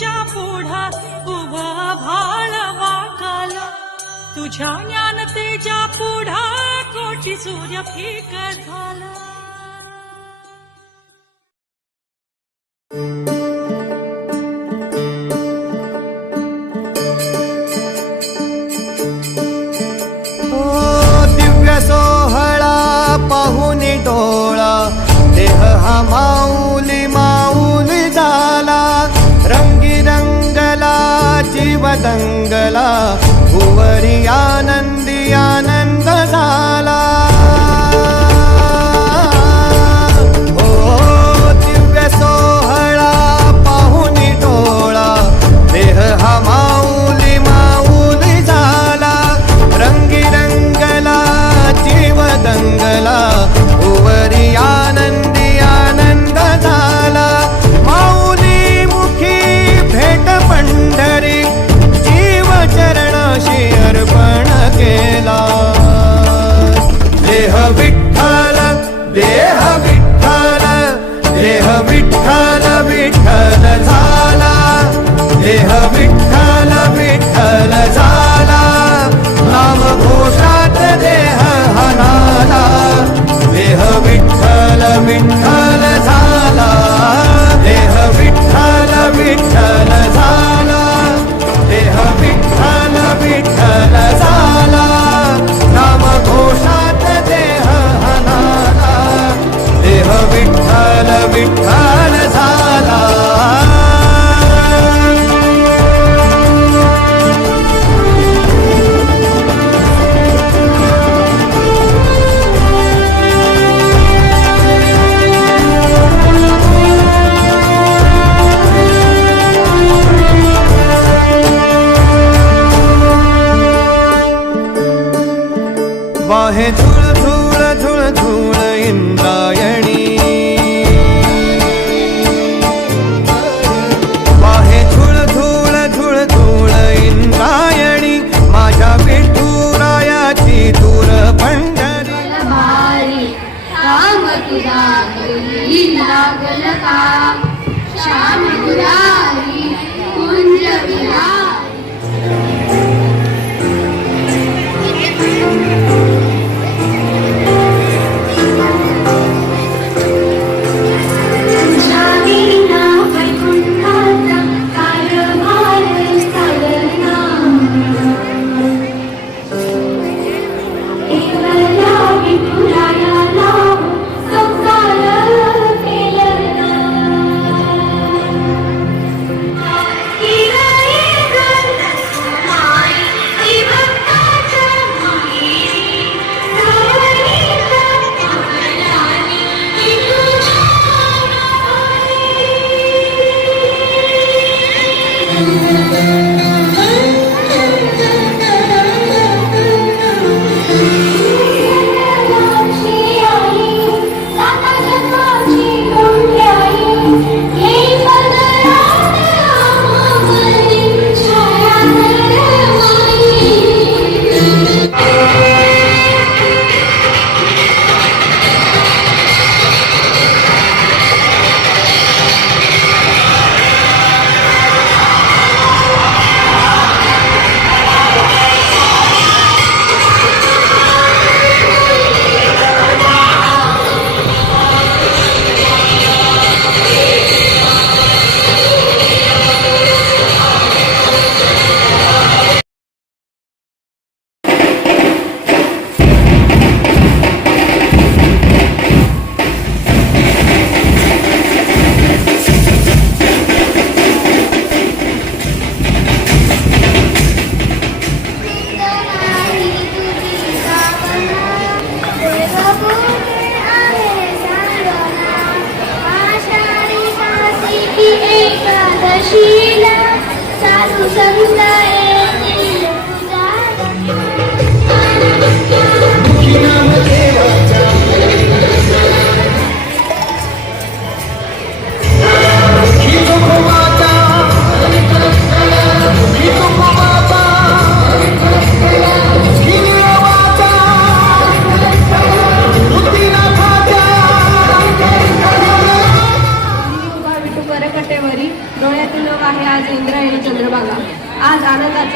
तुझ्या पुढा उभा भाळवा काल. तुझ्या ज्ञान तेजा पुढा कोटी सूर्य पतंगला हे धूळ झुळ झुळ धूळ इंद्रायणी. आहे झुळ झुळ झुळ झुळ इंद्रायणी. माझ्या विठुरायाची दूर पंढरी. श्याम तुला चालू संत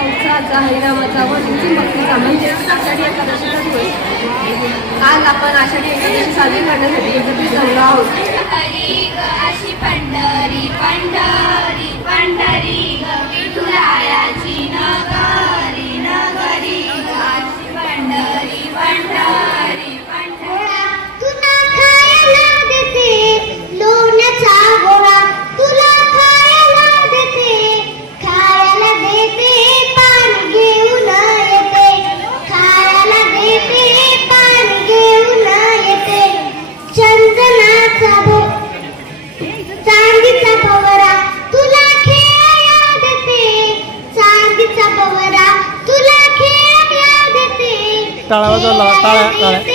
भक्तांच्या उत्साहाचा हरिनामाचा व तुमची भक्तीचा म्हणजेच आषाढी एकादशीचा दिवस. आज आपण आषाढी एकादशी साजरी करण्यासाठी एकत्रित जमलो आहोत. पंढरी पंढरी 拿来拿来